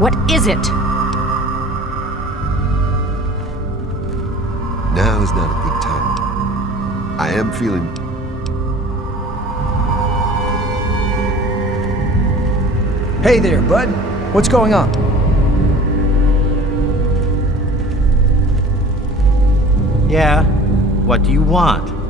What is it? Now is not a good time. I am feeling... Hey there, bud. What's going on? Yeah? What do you want?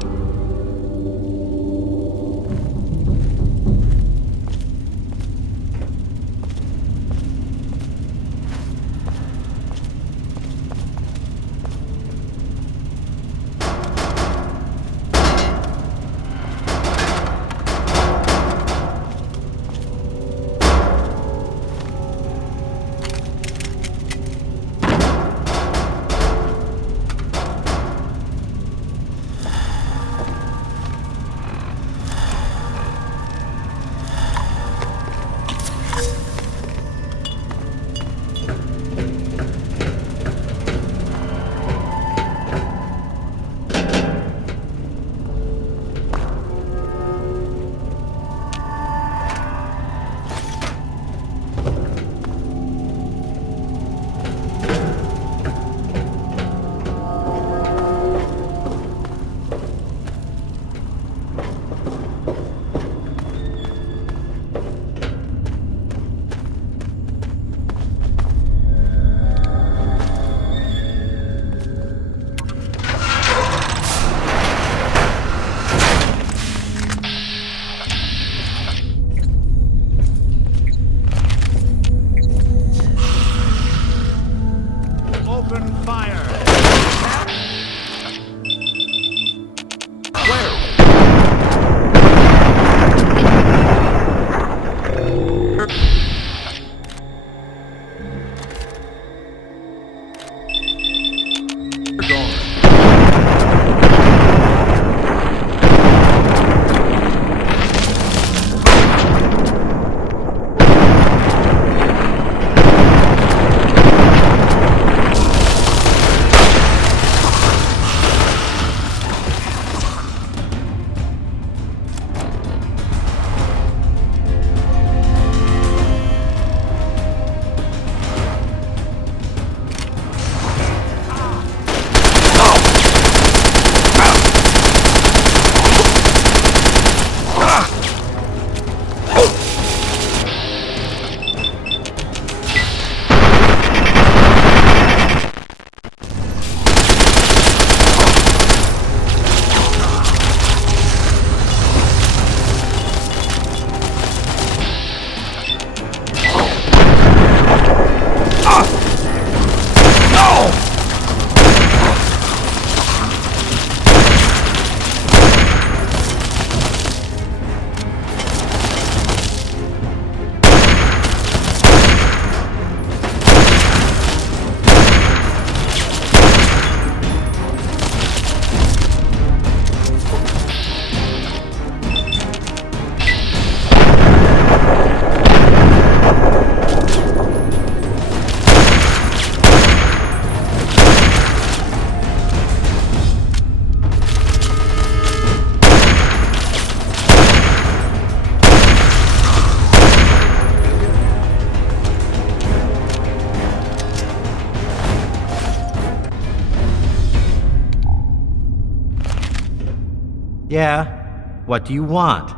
Yeah? What do you want?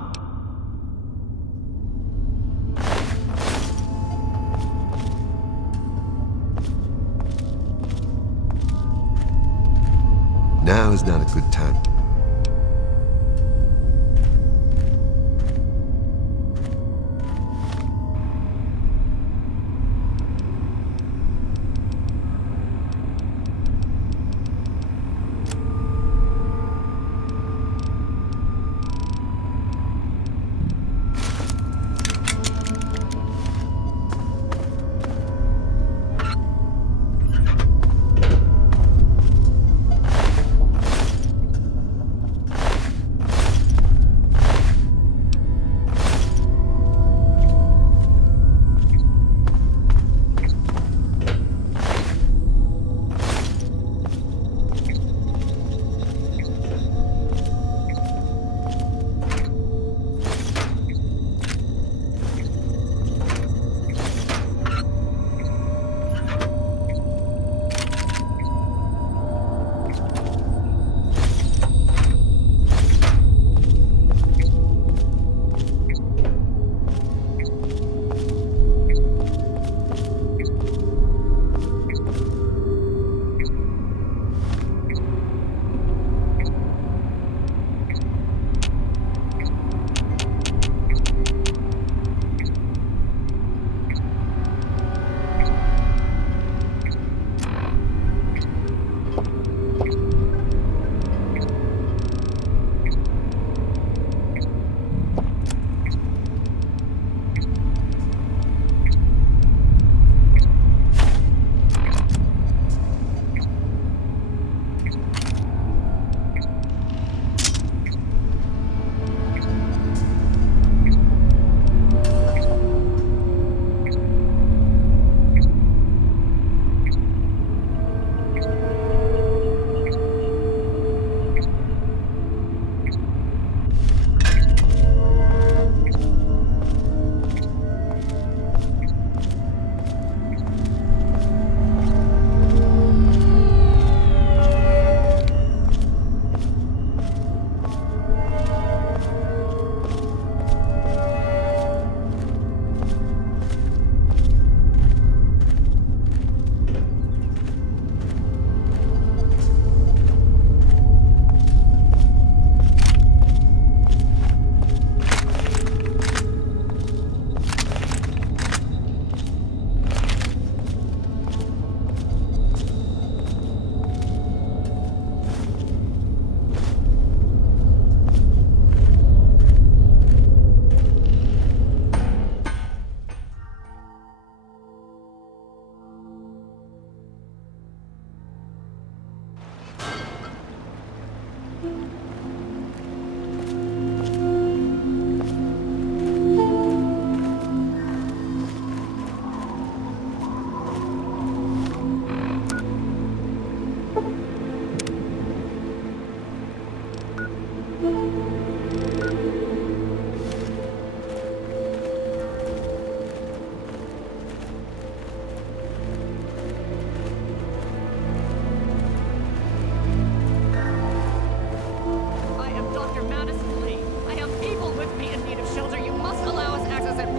Now is not a good time.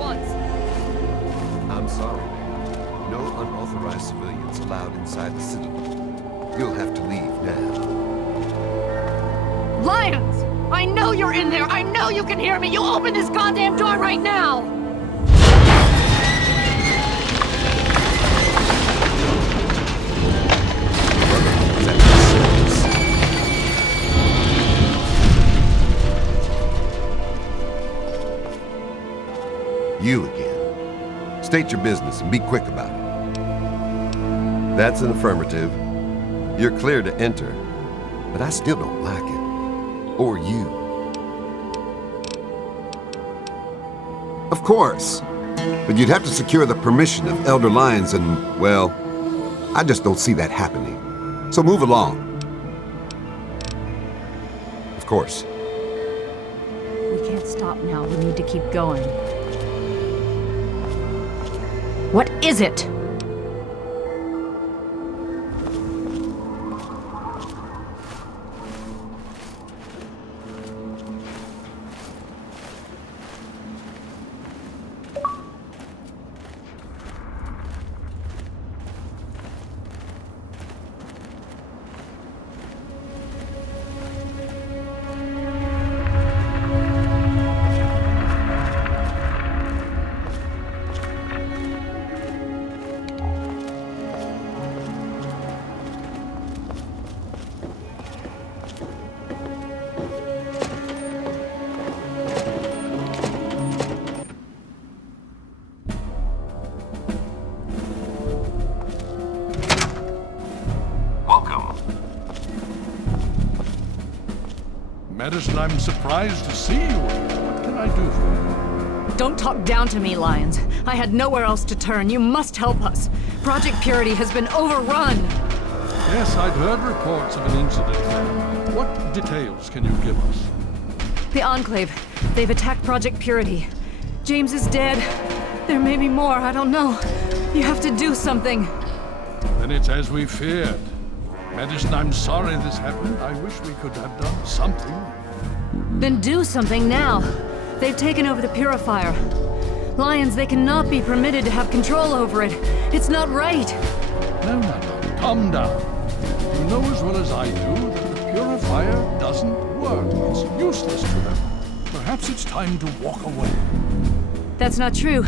once. I'm sorry. No unauthorized civilians allowed inside the Citadel. You'll have to leave now. Lions! I know you're in there! I know you can hear me! You open this goddamn door right now! You again. State your business and be quick about it. That's an affirmative. You're clear to enter, but I still don't like it. Or you. Of course. But you'd have to secure the permission of Elder Lyons and, well, I just don't see that happening. So move along. Of course. We can't stop now. We need to keep going. What is it? Madison, I'm surprised to see you. What can I do for you? Don't talk down to me, Lyons. I had nowhere else to turn. You must help us. Project Purity has been overrun. Yes, I'd heard reports of an incident there. What details can you give us? The Enclave. They've attacked Project Purity. James is dead. There may be more, I don't know. You have to do something. Then it's as we feared. Madison, I'm sorry this happened. I wish we could have done something. Then do something now. They've taken over the Purifier. Lyons, they cannot be permitted to have control over it. It's not right. No. Calm down. You know as well as I do that the Purifier doesn't work. It's useless to them. Perhaps it's time to walk away. That's not true.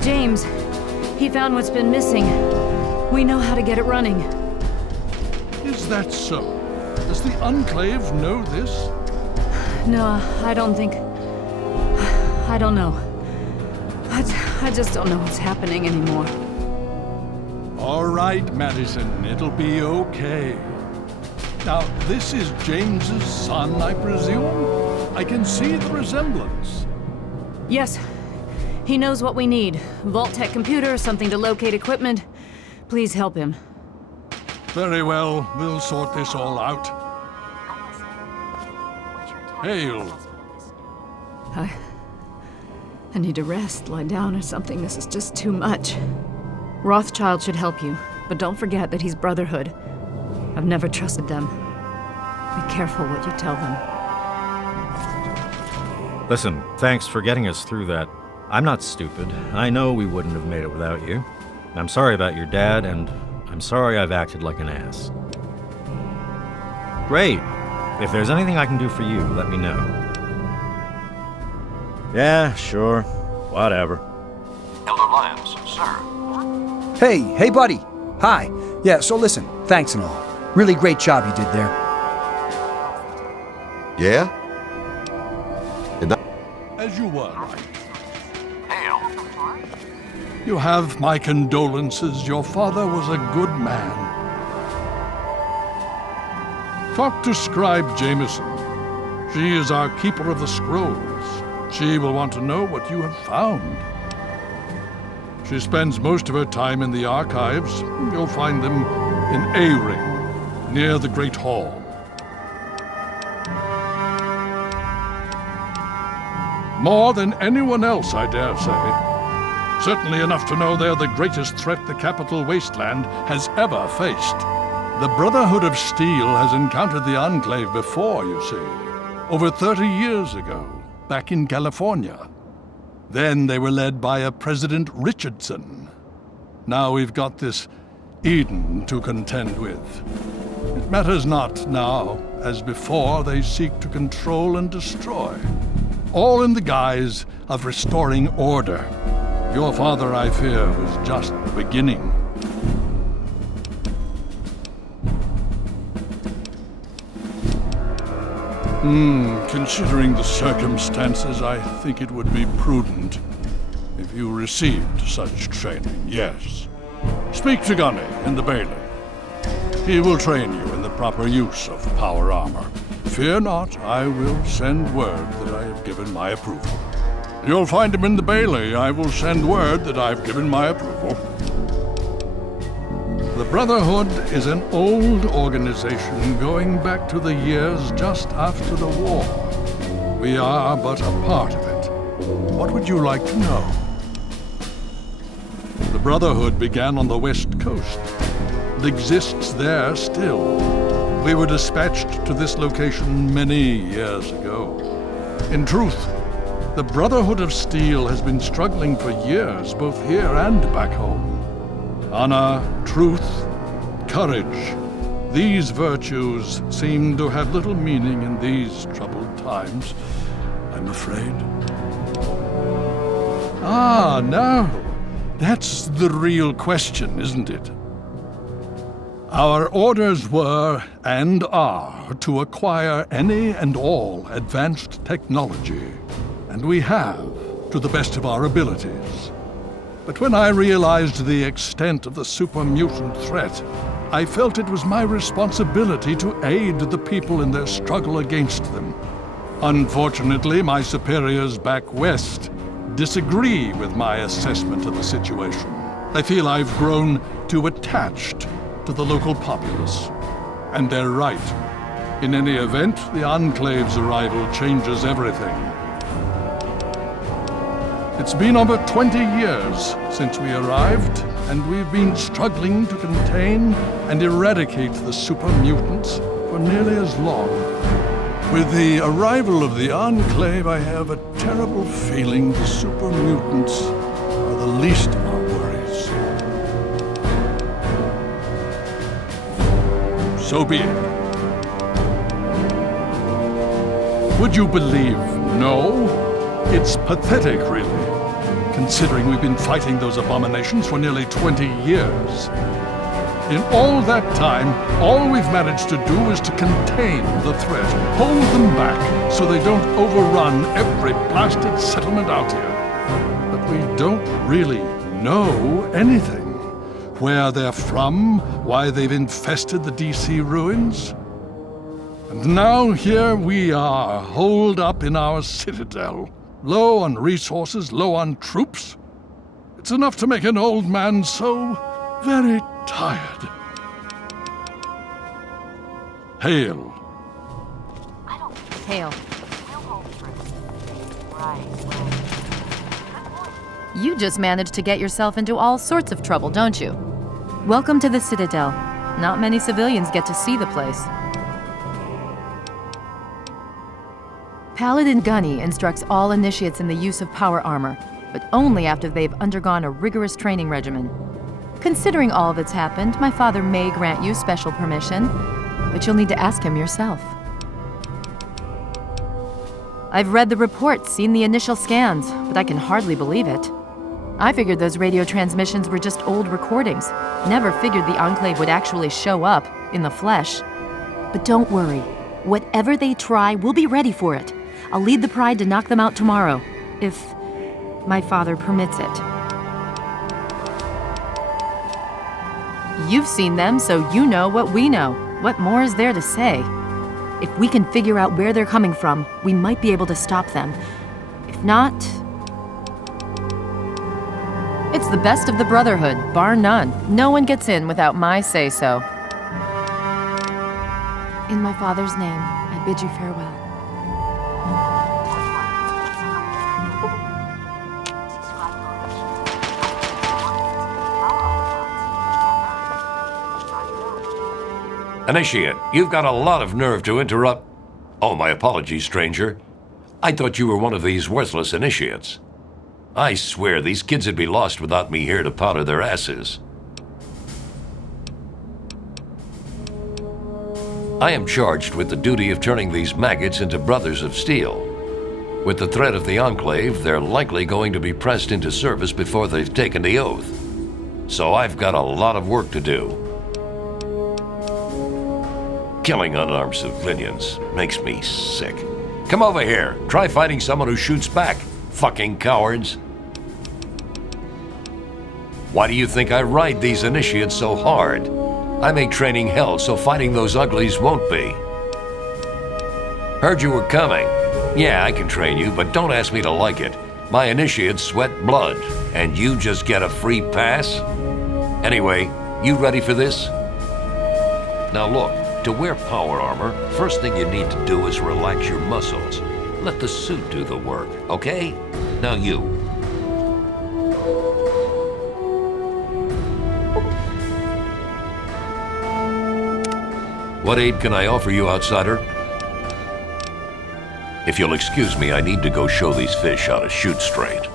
James, he found what's been missing. We know how to get it running. Is that so? Does the Enclave know this? No, I don't think... I don't know. I just don't know what's happening anymore. All right, Madison, it'll be okay. Now, this is James's son, I presume? I can see the resemblance. Yes. He knows what we need. Vault-Tec computer, something to locate equipment. Please help him. Very well, we'll sort this all out. Hail. I need to rest, lie down or something. This is just too much. Rothschild should help you, but don't forget that he's Brotherhood. I've never trusted them. Be careful what you tell them. Listen, thanks for getting us through that. I'm not stupid. I know we wouldn't have made it without you. I'm sorry about your dad, and I'm sorry I've acted like an ass. Great. If there's anything I can do for you, let me know. Yeah, sure. Whatever. Elder Lyons, sir. Hey, buddy. Hi. Yeah, so listen, thanks and all. Really great job you did there. Yeah? As you were, right? Hail. You have my condolences. Your father was a good man. Talk to Scribe Jameson. She is our keeper of the scrolls. She will want to know what you have found. She spends most of her time in the archives. You'll find them in A-Ring, near the Great Hall. More than anyone else, I dare say. Certainly enough to know they're the greatest threat the capital wasteland has ever faced. The Brotherhood of Steel has encountered the Enclave before, you see. Over 30 years ago, back in California. Then they were led by a President Richardson. Now we've got this Eden to contend with. It matters not now. As before, they seek to control and destroy, all in the guise of restoring order. Your father, I fear, was just beginning. Considering the circumstances, I think it would be prudent if you received such training, yes. Speak to Gunny in the Bailey. He will train you in the proper use of power armor. Fear not, I will send word that I have given my approval. You'll find him in the Bailey. I will send word that I've given my approval. The Brotherhood is an old organization going back to the years just after the war. We are but a part of it. What would you like to know? The Brotherhood began on the West Coast. It exists there still. We were dispatched to this location many years ago. In truth, the Brotherhood of Steel has been struggling for years, both here and back home. Honor, truth, courage. These virtues seem to have little meaning in these troubled times, I'm afraid. Ah, now, that's the real question, isn't it? Our orders were, and are, to acquire any and all advanced technology, and we have, to the best of our abilities. But when I realized the extent of the super mutant threat, I felt it was my responsibility to aid the people in their struggle against them. Unfortunately, my superiors back west disagree with my assessment of the situation. They feel I've grown too attached to the local populace. And they're right. In any event, the Enclave's arrival changes everything. It's been over 20 years since we arrived, and we've been struggling to contain and eradicate the super mutants for nearly as long. With the arrival of the Enclave, I have a terrible feeling the super mutants are the least of our worries. So be it. Would you believe no? It's pathetic, really, considering we've been fighting those abominations for nearly 20 years. In all that time, all we've managed to do is to contain the threat, hold them back so they don't overrun every blasted settlement out here. But we don't really know anything. Where they're from, why they've infested the DC ruins. And now here we are, holed up in our citadel. Low on resources, low on troops. It's enough to make an old man so very tired. Hail. Hail. You just managed to get yourself into all sorts of trouble, don't you? Welcome to the Citadel. Not many civilians get to see the place. Paladin Gunny instructs all initiates in the use of power armor, but only after they've undergone a rigorous training regimen. Considering all that's happened, my father may grant you special permission, but you'll need to ask him yourself. I've read the reports, seen the initial scans, but I can hardly believe it. I figured those radio transmissions were just old recordings. Never figured the Enclave would actually show up, in the flesh. But don't worry. Whatever they try, we'll be ready for it. I'll lead the Pride to knock them out tomorrow, if my father permits it. You've seen them, so you know what we know. What more is there to say? If we can figure out where they're coming from, we might be able to stop them. If not... It's the best of the Brotherhood, bar none. No one gets in without my say-so. In my father's name, I bid you farewell. Initiate, you've got a lot of nerve to interrupt. Oh, my apologies, stranger. I thought you were one of these worthless initiates. I swear these kids would be lost without me here to powder their asses. I am charged with the duty of turning these maggots into brothers of steel. With the threat of the Enclave, they're likely going to be pressed into service before they've taken the oath. So I've got a lot of work to do. Killing unarmed civilians makes me sick. Come over here. Try fighting someone who shoots back, fucking cowards. Why do you think I ride these initiates so hard? I make training hell so fighting those uglies won't be. Heard you were coming. Yeah, I can train you, but don't ask me to like it. My initiates sweat blood, and you just get a free pass? Anyway, you ready for this? Now look, to wear power armor, first thing you need to do is relax your muscles. Let the suit do the work, okay? Now you. What aid can I offer you, outsider? If you'll excuse me, I need to go show these fish how to shoot straight.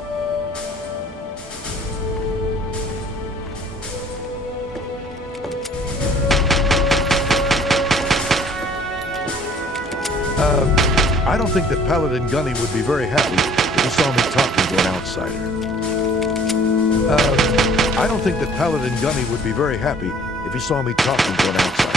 I don't think that Paladin Gunny would be very happy if he saw me talking to an outsider. I don't think that Paladin Gunny would be very happy if he saw me talking to an outsider.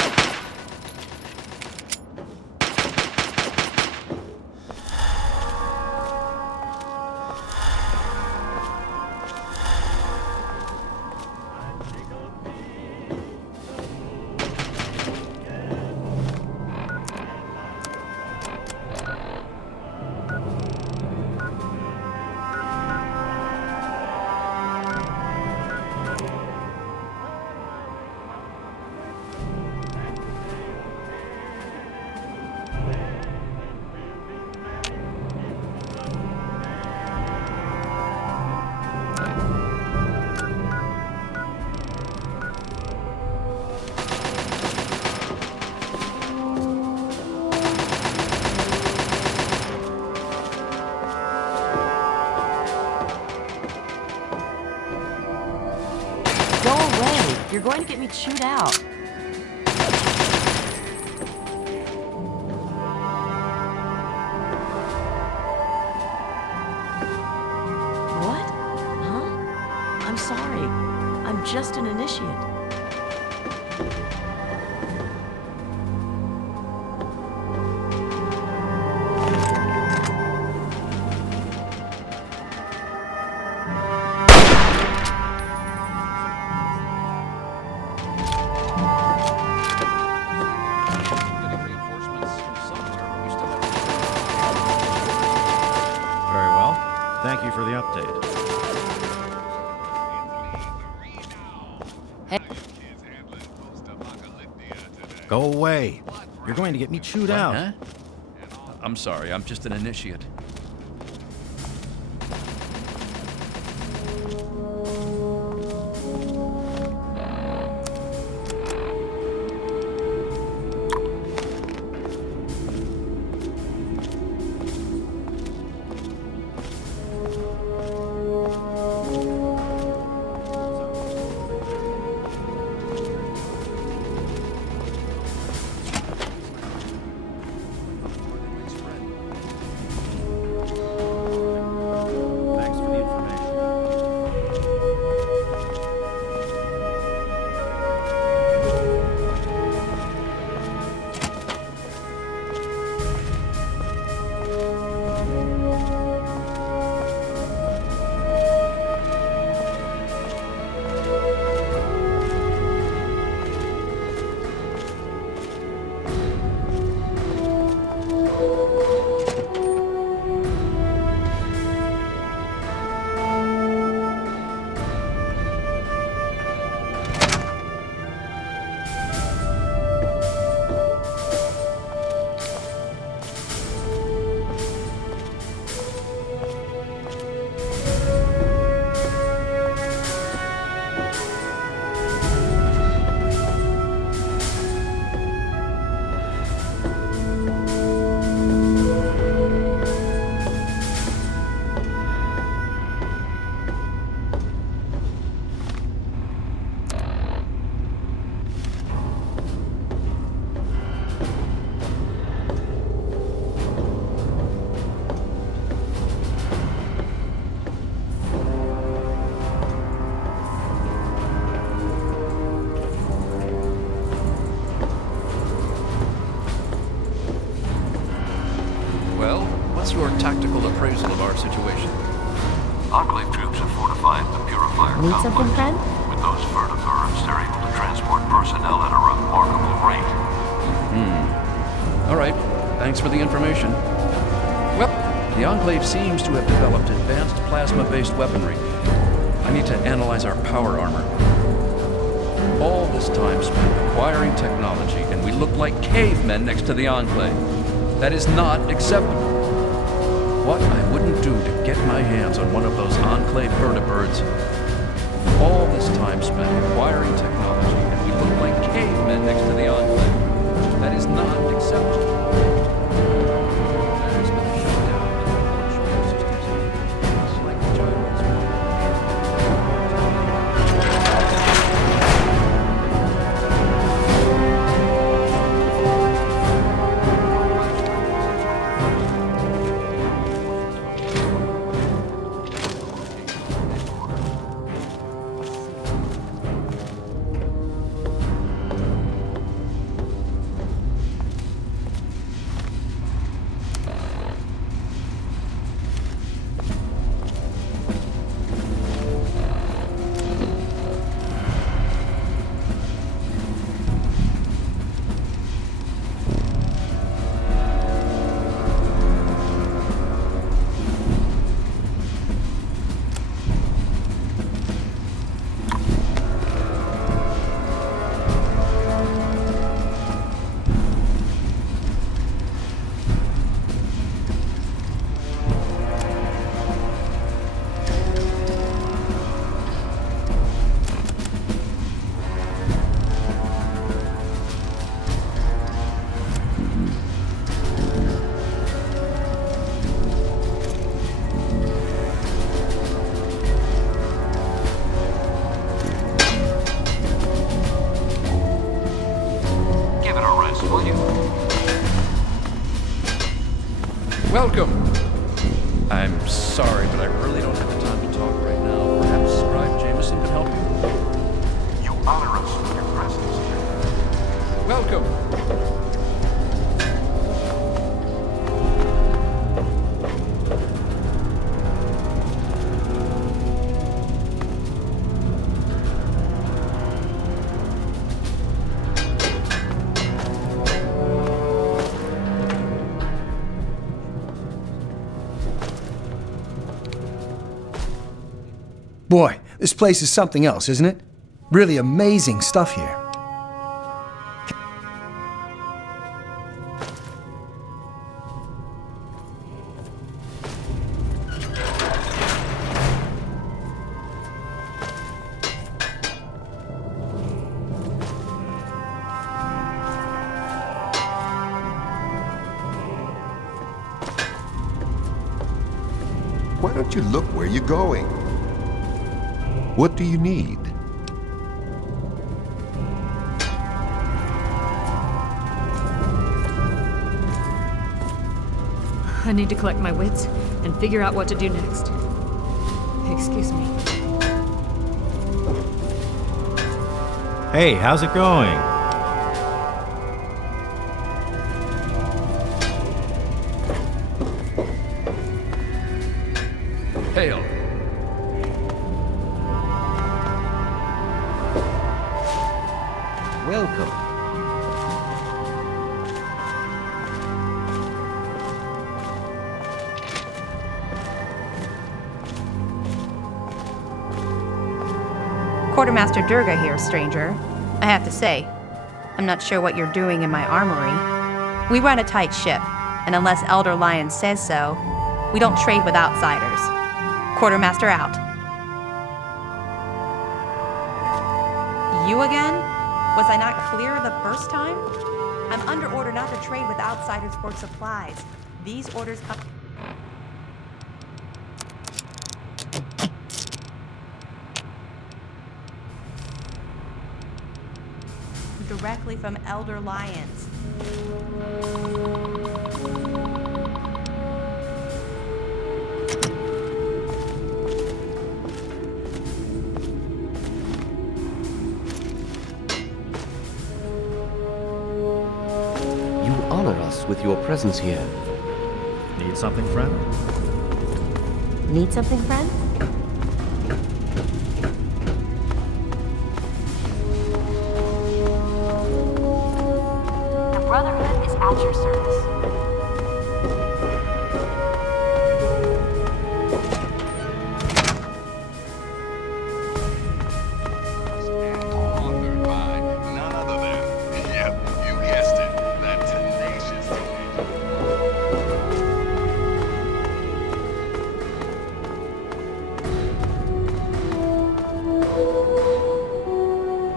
Go away. You're going to get me chewed out. What? Huh? I'm sorry. I'm just an initiate. Very well. Thank you for the update. Go away. You're going to get me chewed out. Huh? I'm sorry, I'm just an initiate. appraisal of our situation. Enclave troops have fortified the purifier Need complex. something, friend? With those vertibirds, they're able to transport personnel at a remarkable rate. All right, thanks for the information. Well, the Enclave seems to have developed advanced plasma-based weaponry. I need to analyze our power armor. All this time spent acquiring technology, and we look like cavemen next to the Enclave. That is not acceptable. What I wouldn't do to get my hands on one of those Enclave vertibirds. All this time spent acquiring technology, and we look like cavemen next to the Enclave. That is not acceptable. There has been a shutdown in the functioning systems. It's like the gyros. Welcome. I'm sorry, but I really don't have the time to talk right now. Perhaps Scribe Jameson can help you? You honor us with your presence here. Welcome. Boy, this place is something else, isn't it? Really amazing stuff here. Why don't you look where you're going? What do you need? I need to collect my wits and figure out what to do next. Excuse me. Hey, how's it going? Hail. Welcome. Quartermaster Durga here, stranger. I have to say, I'm not sure what you're doing in my armory. We run a tight ship, and unless Elder Lion says so, we don't trade with outsiders. Quartermaster out. You again? Was I not clear the first time? I'm under order not to trade with outsiders for supplies. These orders come directly from Elder Lions. You honor us with your presence here. Need something, friend? Need something, friend? The Brotherhood is at your service. Authored by none other than, yep, you guessed it, that tenacious teenager.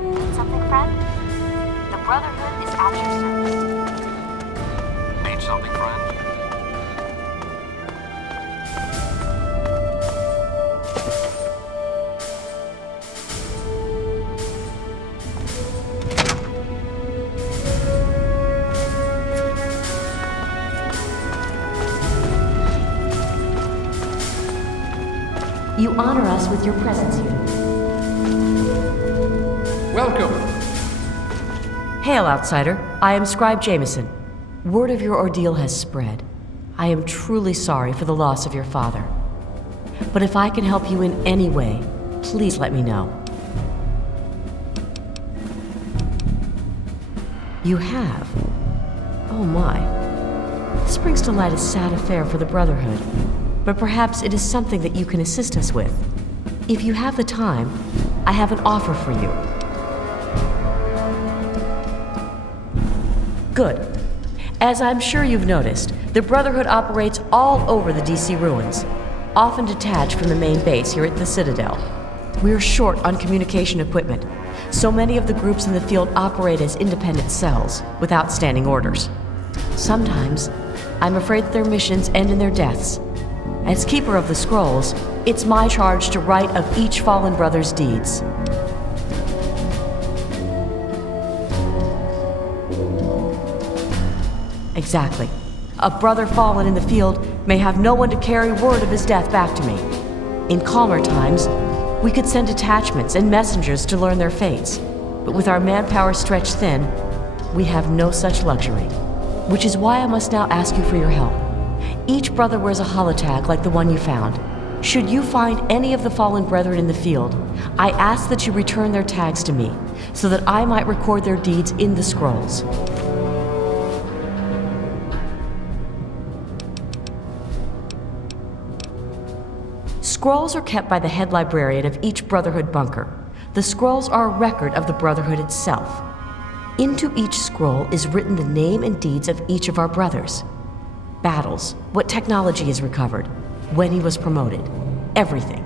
Need something, friend? The Brotherhood is at your service. Need something, friend? You honor us with your presence here. Welcome. Hail, outsider. I am Scribe Jameson. Word of your ordeal has spread. I am truly sorry for the loss of your father. But if I can help you in any way, please let me know. You have? Oh my. This brings to light a sad affair for the Brotherhood. But perhaps it is something that you can assist us with. If you have the time, I have an offer for you. Good. As I'm sure you've noticed, the Brotherhood operates all over the DC ruins, often detached from the main base here at the Citadel. We're short on communication equipment, so many of the groups in the field operate as independent cells, without standing orders. Sometimes, I'm afraid that their missions end in their deaths. As Keeper of the Scrolls, it's my charge to write of each fallen brother's deeds. Exactly. A brother fallen in the field may have no one to carry word of his death back to me. In calmer times, we could send detachments and messengers to learn their fates. But with our manpower stretched thin, we have no such luxury. Which is why I must now ask you for your help. Each brother wears a holotag like the one you found. Should you find any of the fallen brethren in the field, I ask that you return their tags to me, so that I might record their deeds in the scrolls. Scrolls are kept by the head librarian of each Brotherhood bunker. The scrolls are a record of the Brotherhood itself. Into each scroll is written the name and deeds of each of our brothers. Battles, what technology is recovered, when he was promoted, everything.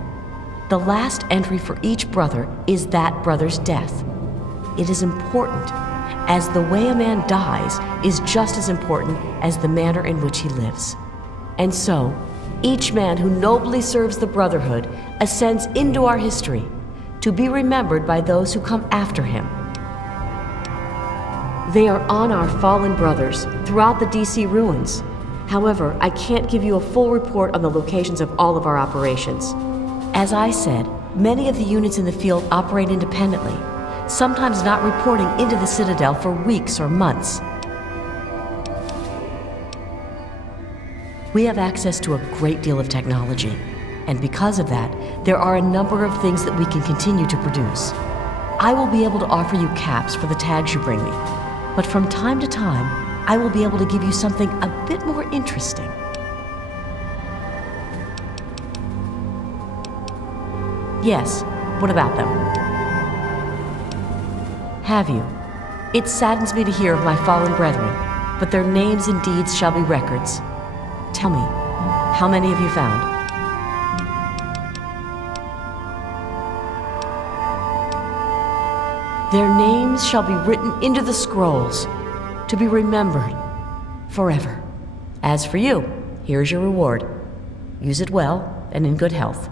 The last entry for each brother is that brother's death. It is important, as the way a man dies is just as important as the manner in which he lives. And so, each man who nobly serves the Brotherhood ascends into our history, to be remembered by those who come after him. They are on our fallen brothers throughout the DC ruins. However, I can't give you a full report on the locations of all of our operations. As I said, many of the units in the field operate independently, sometimes not reporting into the Citadel for weeks or months. We have access to a great deal of technology, and because of that, there are a number of things that we can continue to produce. I will be able to offer you caps for the tags you bring me, but from time to time, I will be able to give you something a bit more interesting. Yes, what about them? Have you? It saddens me to hear of my fallen brethren, but their names and deeds shall be records. Tell me, how many have you found? Their names shall be written into the scrolls, to be remembered forever. As for you, here's your reward. Use it well and in good health.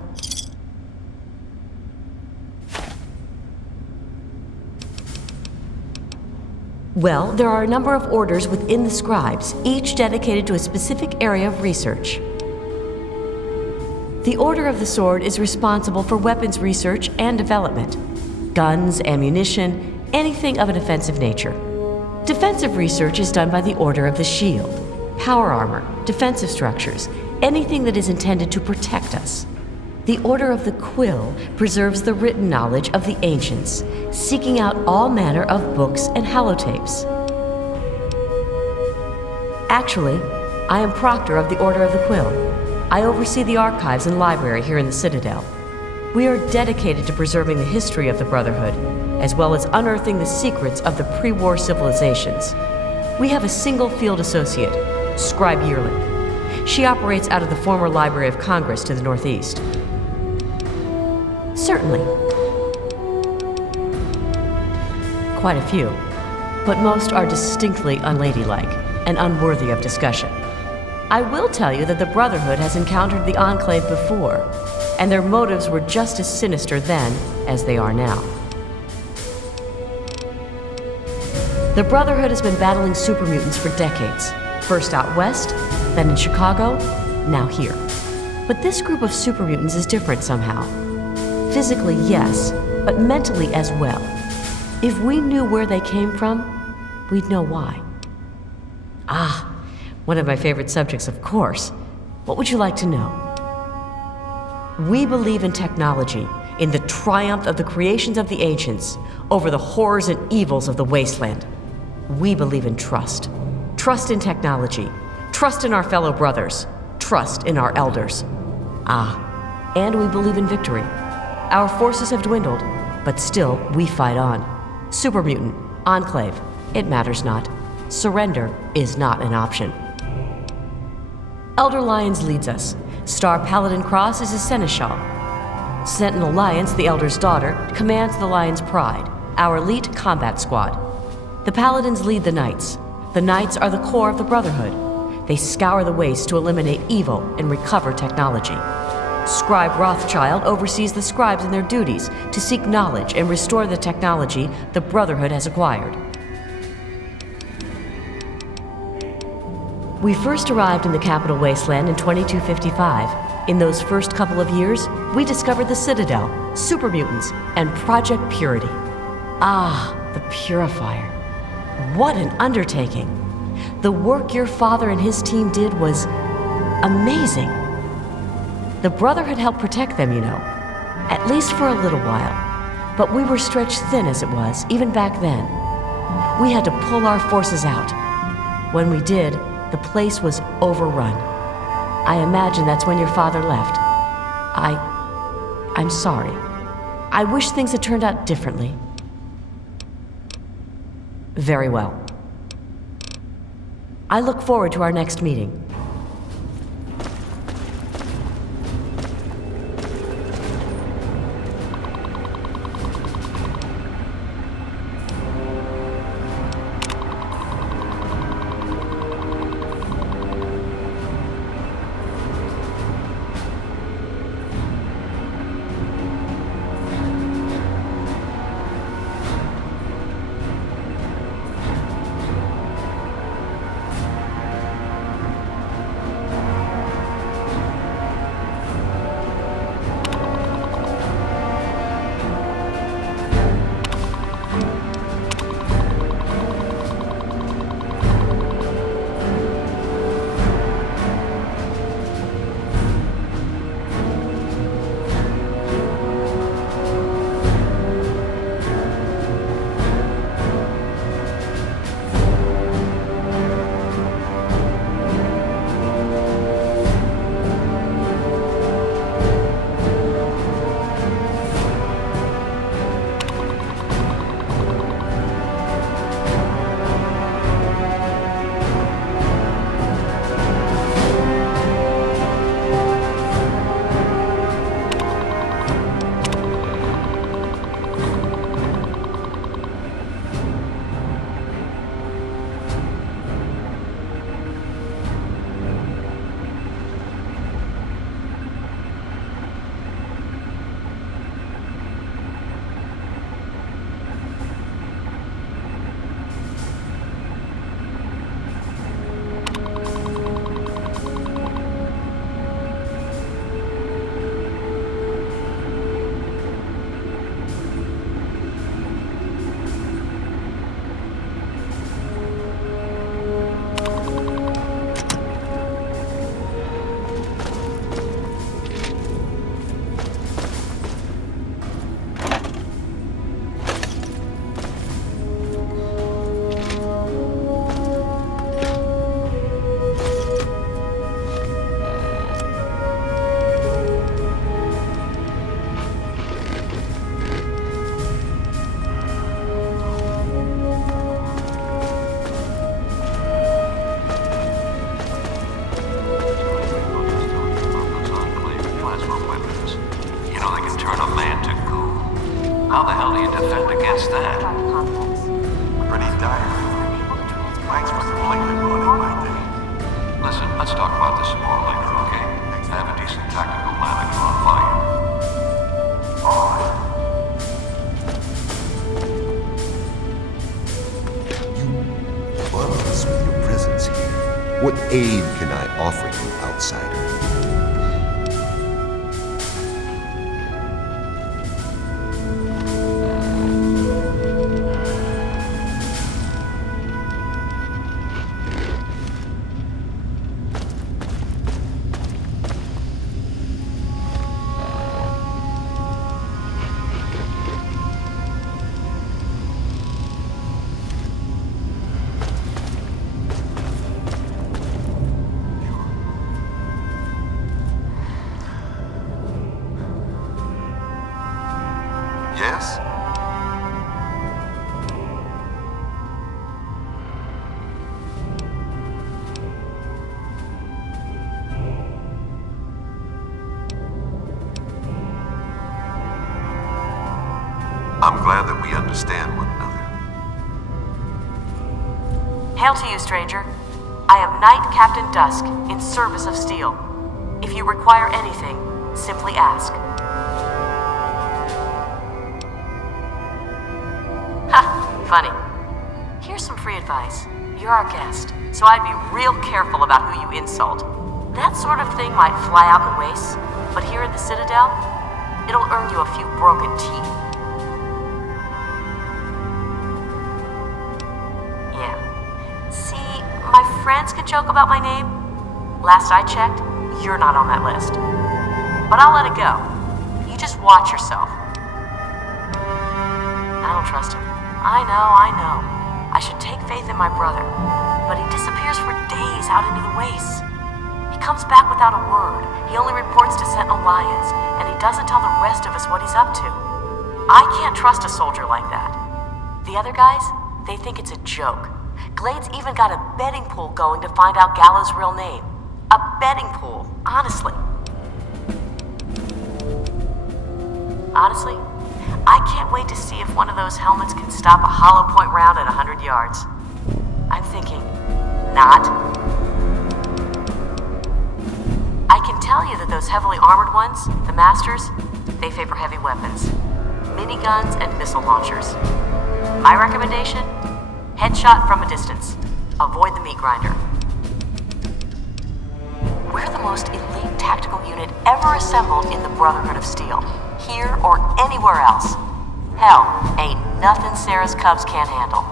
Well, there are a number of orders within the scribes, each dedicated to a specific area of research. The Order of the Sword is responsible for weapons research and development. Guns, ammunition, anything of an offensive nature. Defensive research is done by the Order of the Shield. Power armor, defensive structures, anything that is intended to protect us. The Order of the Quill preserves the written knowledge of the ancients, seeking out all manner of books and holotapes. Actually, I am Proctor of the Order of the Quill. I oversee the archives and library here in the Citadel. We are dedicated to preserving the history of the Brotherhood, as well as unearthing the secrets of the pre-war civilizations. We have a single field associate, Scribe Yearling. She operates out of the former Library of Congress to the northeast. Certainly. Quite a few, but most are distinctly unladylike and unworthy of discussion. I will tell you that the Brotherhood has encountered the Enclave before, and their motives were just as sinister then as they are now. The Brotherhood has been battling super mutants for decades, first out west, then in Chicago, now here. But this group of super mutants is different somehow. Physically, yes, but mentally as well. If we knew where they came from, we'd know why. Ah, one of my favorite subjects, of course. What would you like to know? We believe in technology, in the triumph of the creations of the ancients over the horrors and evils of the wasteland. We believe in trust. Trust in technology. Trust in our fellow brothers. Trust in our elders. Ah, and we believe in victory. Our forces have dwindled, but still we fight on. Super mutant, Enclave, it matters not. Surrender is not an option. Elder Lyons leads us. Star Paladin Cross is his seneschal. Sentinel Lyons, the Elder's daughter, commands the Lion's Pride, our elite combat squad. The Paladins lead the Knights. The Knights are the core of the Brotherhood. They scour the waste to eliminate evil and recover technology. Scribe Rothschild oversees the scribes in their duties to seek knowledge and restore the technology the Brotherhood has acquired. We first arrived in the capital wasteland in 2255. In those first couple of years, we discovered the Citadel, super mutants, and Project Purity. Ah, the Purifier. What an undertaking. The work your father and his team did was amazing. The Brotherhood helped protect them, you know, at least for a little while. But we were stretched thin as it was, even back then. We had to pull our forces out. When we did, the place was overrun. I imagine that's when your father left. I'm sorry. I wish things had turned out differently. Very well. I look forward to our next meeting. How the hell do you defend against that? Pretty dire. Thanks for completely ruining my day. Listen, let's talk about this some more later, okay? I have a decent tactical plan I can run by you. All right. You bug us with your presence here. What aid can I offer you, outsider? Yes? I'm glad that we understand one another. Hail to you, stranger. I am Knight Captain Dusk, in service of Steel. If you require anything, simply ask. Ha! Funny. Here's some free advice. You're our guest, so I'd be real careful about who you insult. That sort of thing might fly out in the wastes, but here at the Citadel, it'll earn you a few broken teeth. Yeah. See, my friends can joke about my name. Last I checked, you're not on that list. But I'll let it go. You just watch yourself. I don't trust him. I know. I should take faith in my brother. But he disappears for days out into the wastes. He comes back without a word. He only reports to Sentinel Lions, and he doesn't tell the rest of us what he's up to. I can't trust a soldier like that. The other guys, they think it's a joke. Glade's even got a betting pool going to find out Gallo's real name. A betting pool, honestly. Honestly, I can't wait to see if one of those helmets can stop a hollow point round at 100 yards. I'm thinking, not. I can tell you that those heavily armored ones, the Masters, they favor heavy weapons. Miniguns and missile launchers. My recommendation? Headshot from a distance. Avoid the meat grinder. We're the most elite tactical unit ever assembled in the Brotherhood of Steel. Here or anywhere else. Hell, ain't nothing Sarah's Cubs can't handle.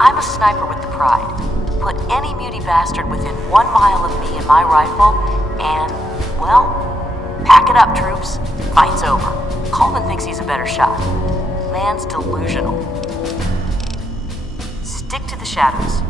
I'm a sniper with the pride. Put any muty bastard within 1 mile of me and my rifle, and, well, pack it up, troops. Fight's over. Coleman thinks he's a better shot. Man's delusional. Stick to the shadows.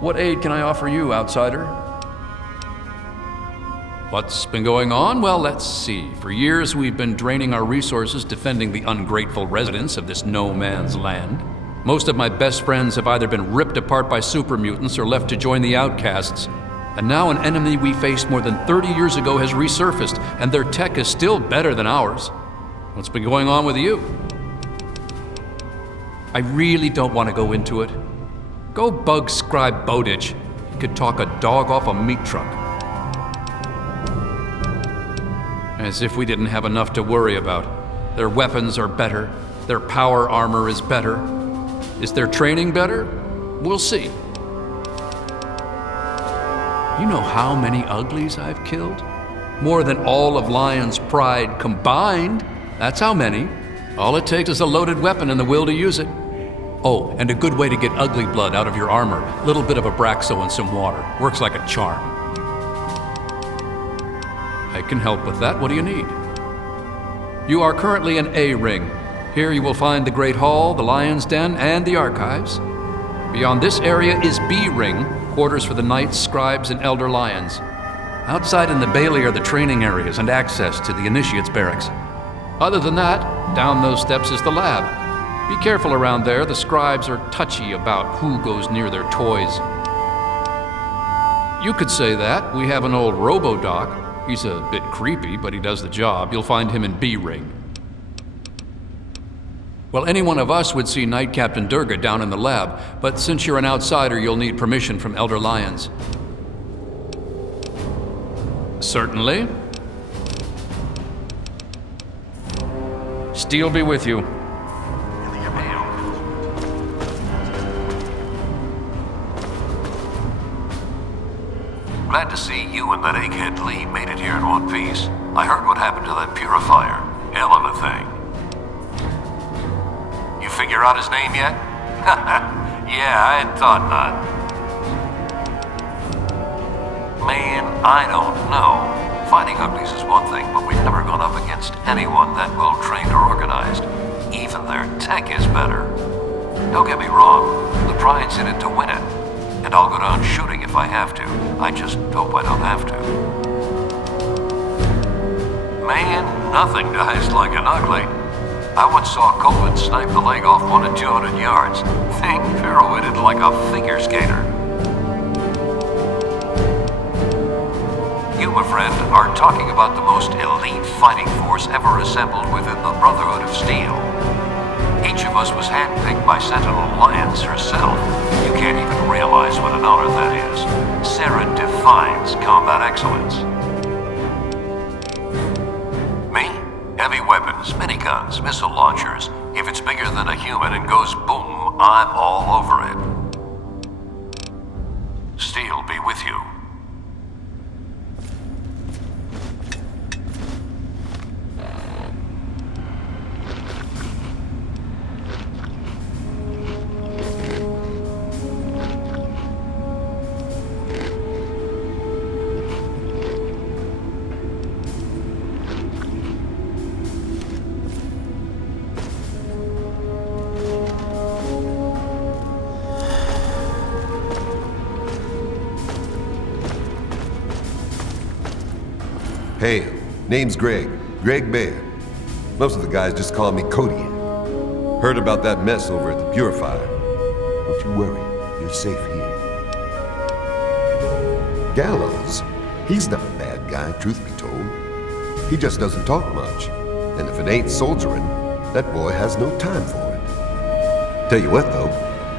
What aid can I offer you, outsider? What's been going on? Well, let's see. For years, we've been draining our resources defending the ungrateful residents of this no-man's land. Most of my best friends have either been ripped apart by super mutants or left to join the outcasts. And now an enemy we faced more than 30 years ago has resurfaced, and their tech is still better than ours. What's been going on with you? I really don't want to go into it. Go bug Scribe Bowditch. He could talk a dog off a meat truck. As if we didn't have enough to worry about. Their weapons are better. Their power armor is better. Is their training better? We'll see. You know how many uglies I've killed? More than all of Lion's Pride combined. That's how many. All it takes is a loaded weapon and the will to use it. Oh, and a good way to get ugly blood out of your armor. Little bit of Abraxo and some water. Works like a charm. I can help with that. What do you need? You are currently in A ring. Here you will find the Great Hall, the Lion's Den, and the Archives. Beyond this area is B ring, quarters for the knights, scribes, and elder lions. Outside in the bailey are the training areas and access to the initiates' barracks. Other than that, down those steps is the lab. Be careful around there. The scribes are touchy about who goes near their toys. You could say that. We have an old robo-doc. He's a bit creepy, but he does the job. You'll find him in B ring. Well, any one of us would see Knight Captain Durga down in the lab, but since you're an outsider, you'll need permission from Elder Lions. Certainly. Steel be with you. Glad to see you and that egghead Lee made it here in one piece. I heard what happened to that purifier. Hell of a thing. You figure out his name yet? Yeah, I thought not. Man, I don't know. Fighting uglies is one thing, but we've never gone up against anyone that well trained or organized. Even their tech is better. Don't get me wrong, the pride's in it to win it. And I'll go down shooting if I have to. I just hope I don't have to. Man, nothing dies like an ugly. I once saw Coleman snipe the leg off one at 200 yards. Thing pirouetted like a figure skater. You, my friend, are talking about the most elite fighting force ever assembled within the Brotherhood of Steel. Each of us was handpicked by Sentinel Alliance herself. You can't even realize what an honor that is. Sarah defines combat excellence. Me? Heavy weapons, miniguns, missile launchers. If it's bigger than a human and goes boom, I'm all over it. Steel be with you. Hey, name's Greg Baer. Most of the guys just call me Kodiak. Heard about that mess over at the Purifier. Don't you worry, you're safe here. Gallows, he's not a bad guy, truth be told. He just doesn't talk much. And if it ain't soldiering, that boy has no time for it. Tell you what though,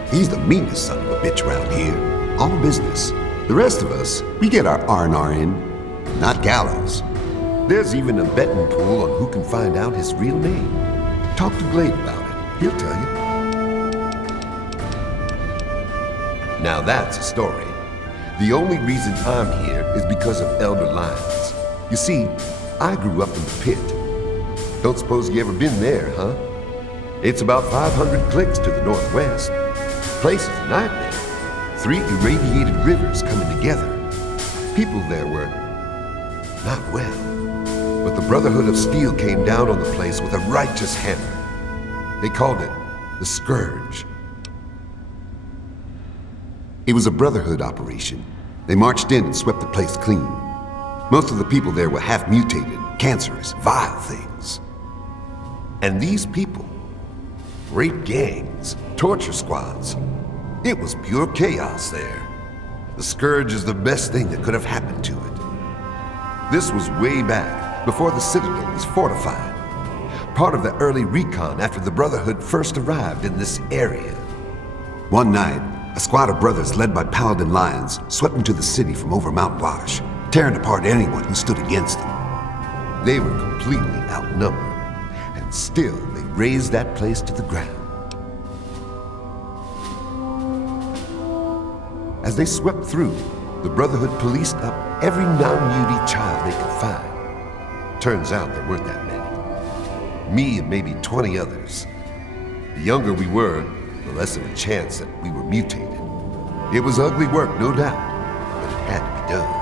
he's the meanest son of a bitch around here. All business. The rest of us, we get our R&R in, not Gallows. There's even a betting pool on who can find out his real name. Talk to Glade about it. He'll tell you. Now that's a story. The only reason I'm here is because of Elder Lions. You see, I grew up in the pit. Don't suppose you ever been there, huh? It's about 500 clicks to the northwest. Place is a nightmare. 3 irradiated rivers coming together. People there were not well. But the Brotherhood of Steel came down on the place with a righteous hammer. They called it the Scourge. It was a Brotherhood operation. They marched in and swept the place clean. Most of the people there were half-mutated, cancerous, vile things. And these people, rape gangs, torture squads, it was pure chaos there. The Scourge is the best thing that could have happened to it. This was way back, before the Citadel was fortified. Part of the early recon after the Brotherhood first arrived in this area. One night, a squad of brothers led by Paladin Lions swept into the city from over Mount Wash, tearing apart anyone who stood against them. They were completely outnumbered, and still they razed that place to the ground. As they swept through, the Brotherhood policed up every non-muty child they could find. Turns out there weren't that many. Me and maybe 20 others. The younger we were, the less of a chance that we were mutated. It was ugly work, no doubt, but it had to be done.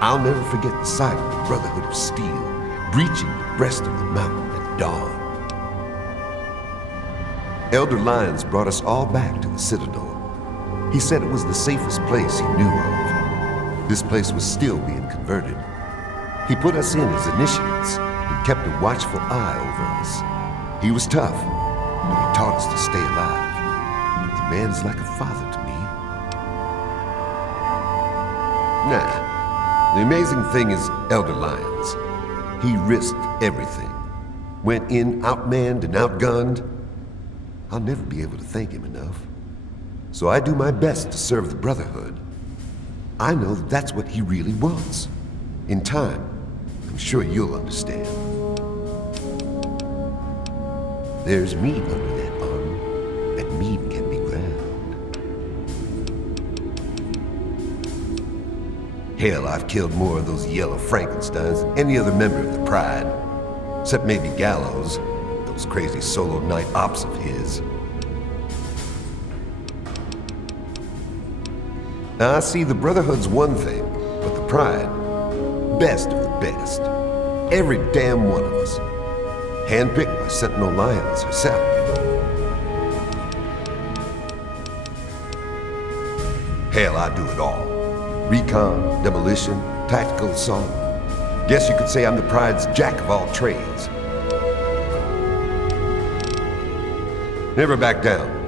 I'll never forget the sight of the Brotherhood of Steel breaching the breast of the mountain at dawn. Elder Lyons brought us all back to the Citadel. He said it was the safest place he knew of. This place was still being converted. He put us in as initiates and kept a watchful eye over us. He was tough, but he taught us to stay alive. The man's like a father to me. Nah, the amazing thing is Elder Lyons. He risked everything. Went in outmanned and outgunned. I'll never be able to thank him enough. So I do my best to serve the Brotherhood. I know that's what he really wants. In time, I'm sure you'll understand. There's meat under that armor, and meat can be ground. Hell, I've killed more of those yellow Frankensteins than any other member of the Pride. Except maybe Gallows, those crazy solo night ops of his. Now, I see the Brotherhood's one thing, but the Pride, best of the best. Every damn one of us. Handpicked by Sentinel Lyons herself. Hell, I do it all. Recon, demolition, tactical assault. Guess you could say I'm the Pride's jack of all trades. Never back down.